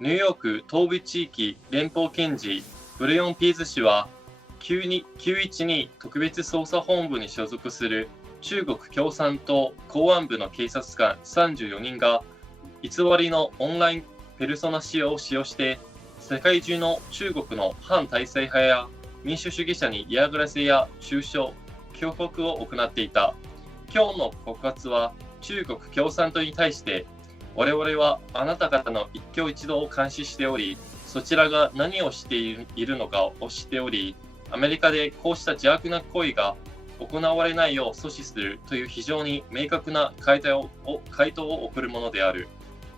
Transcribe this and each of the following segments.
ニューヨーク東部地域連邦検事ブレヨン・ピーズ氏は912特別捜査本部に所属する中国共産党公安部の警察官34人が偽りのオンラインペルソナ仕様を使用して世界中の中国の反体制派や民主主義者に嫌がらせや中傷、脅迫を行っていた。今日の告発は中国共産党に対して我々はあなた方の一挙一動を監視しており、そちらが何をしているのかを知っており、アメリカでこうした邪悪な行為が行われないよう阻止するという非常に明確な回答を送るものである。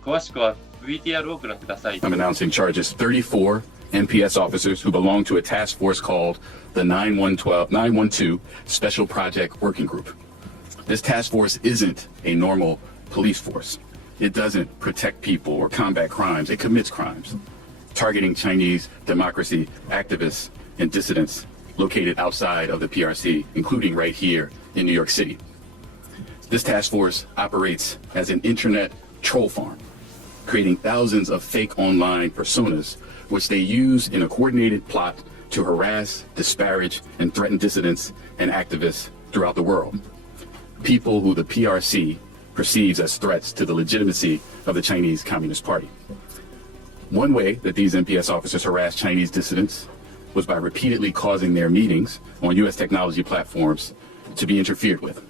詳しくは VTR をご覧ください。I'm announcing charges 34 NPS officers who belong to a task force called the 912 Special Project Working Group. This task force isn't a normal police force. It doesn't protect people or combat crimes. It commits crimes, targeting Chinese democracy activists and dissidents located outside of the PRC, including right here in New York City. This task force operates as an internet troll farm, creating thousands of fake online personas, which they use in a coordinated plot to harass, disparage, and threaten dissidents and activists throughout the world. People who the PRC perceives as threats to the legitimacy of the Chinese Communist Party. One way that these NPS officers harass Chinese dissidents was by repeatedly causing their meetings on U.S. technology platforms to be interfered with.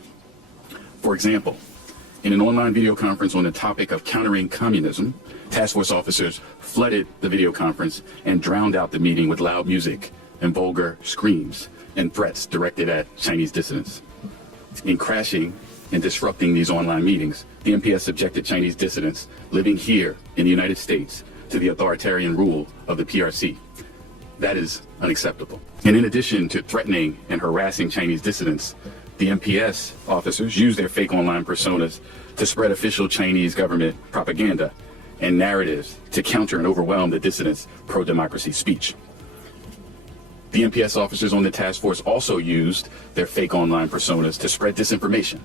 For example, in an online video conference on the topic of countering communism, task force officers flooded the video conference and drowned out the meeting with loud music and vulgar screams and threats directed at Chinese dissidents. In crashing and disrupting these online meetings, the NPS subjected Chinese dissidents living here in the United States to the authoritarian rule of the PRC. That is unacceptable. And in addition to threatening and harassing Chinese dissidents, the NPS officers use their fake online personas to spread official Chinese government propaganda and narratives to counter and overwhelm the dissidents' pro-democracy speech. The NPS officers on the task force also used their fake online personas to spread disinformation.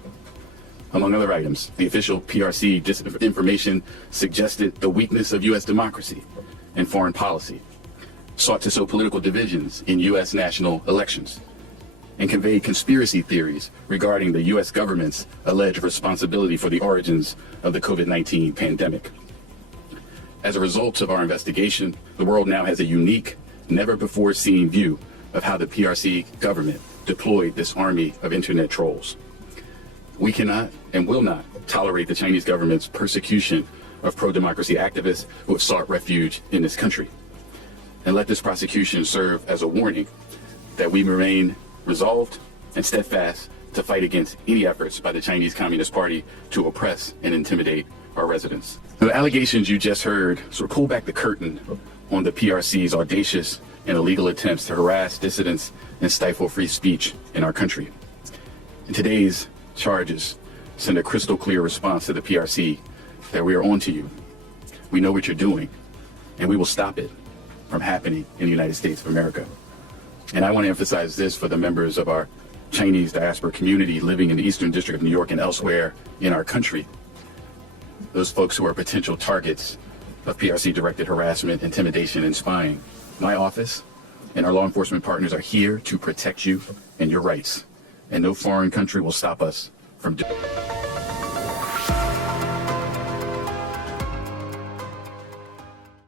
Among other items, the official PRC disinformation suggested the weakness of U.S. democracy and foreign policy, sought to sow political divisions in U.S. national elections, and conveyed conspiracy theories regarding the U.S. government's alleged responsibility for the origins of the COVID-19 pandemic. As a result of our investigation, the world now has a unique, never-before-seen view of how the PRC government deployed this army of internet trolls. We cannot and will not tolerate the Chinese government's persecution of pro-democracy activists who have sought refuge in this country. And let this prosecution serve as a warning that we remain resolved and steadfast to fight against any efforts by the Chinese Communist Party to oppress and intimidate our residents. Now, the allegations you just heard sort of pull back the curtain on the PRC's audacious and illegal attempts to harass dissidents and stifle free speech in our country. And today's charges send a crystal clear response to the PRC that we are on to you. We know what you're doing, and we will stop it from happening in the United States of America. And I want to emphasize this for the members of our Chinese diaspora community living in the Eastern District of New York and elsewhere in our country. Those folks who are potential targets of PRC-directed harassment, intimidation, and spying. My office and our law enforcement partners are here to protect you and your rights. And no foreign country will stop us from doing it.